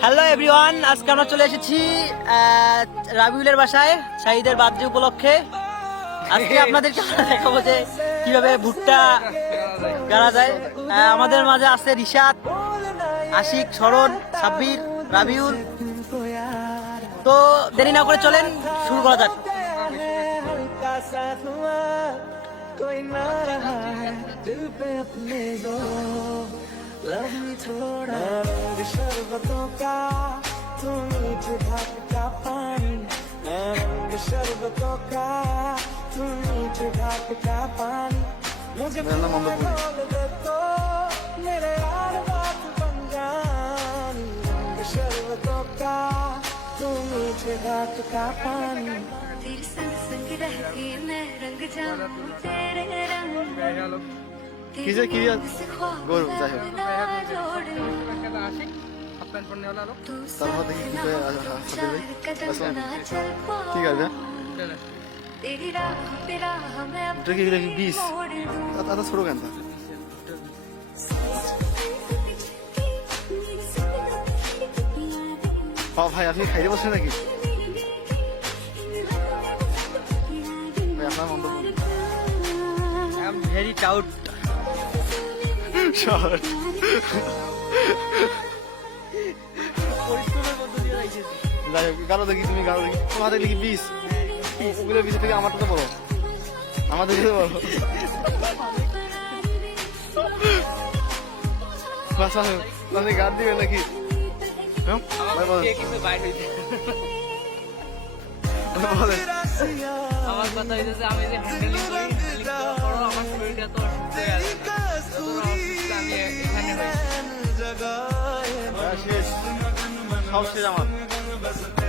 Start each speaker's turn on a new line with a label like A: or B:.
A: Hello everyone আজকে আমরা চলে এসেছি আহ, রাবিউলের বাসায় শাহিদের বার্থডে উপলক্ষে আজকে আপনাদেরকে আমরা দেখাবো যে কিভাবে ভুট্টা গাড়া যায় আহ, আমাদের মাঝে আছে রিশাদ আশিক শরণ সাব্বির রাবিউল তো দেরি না করে চলেন শুরু করা যাক
B: का साथ हुआ कोई ना रहा है दिल पे अपने दो लव मी थोड़ा रंग शरबतों का तू मीठे भाप का पानी मैं रंग शरबतों का तू मीठे भाप का पानी मुझे बोल दे तो मेरे यार बात बन जानी रंग शरबतों का तू मीठे भाप का पानी
C: तेरे संग संग रह के मैं रंग जाऊं तेरे रंग
D: किसे किया গরু যাই হোক। তারপর দেখি
C: ঠিক আছে
D: এটা কি দেখি বিষ। আচ্ছা ছোটো গান ও ভাই আপনি খাইতে বসছেন নাকি ভাই আপনার মন্তব্য আই এম
A: ভেরি টাউট
D: যাই হোক গালো দেখি, তুমি গালো দেখি। তোমার হাতে দেখি বিষ ওগুলো বিষ থেকে আমারটা তো বলো আমাদের তো বলো বাস আপনি গান দিবেন নাকি? হ্যাঁ?
A: আমার কথা আমি যে আমার শরীরটা তো হয়েছি
D: হ্যাঁ,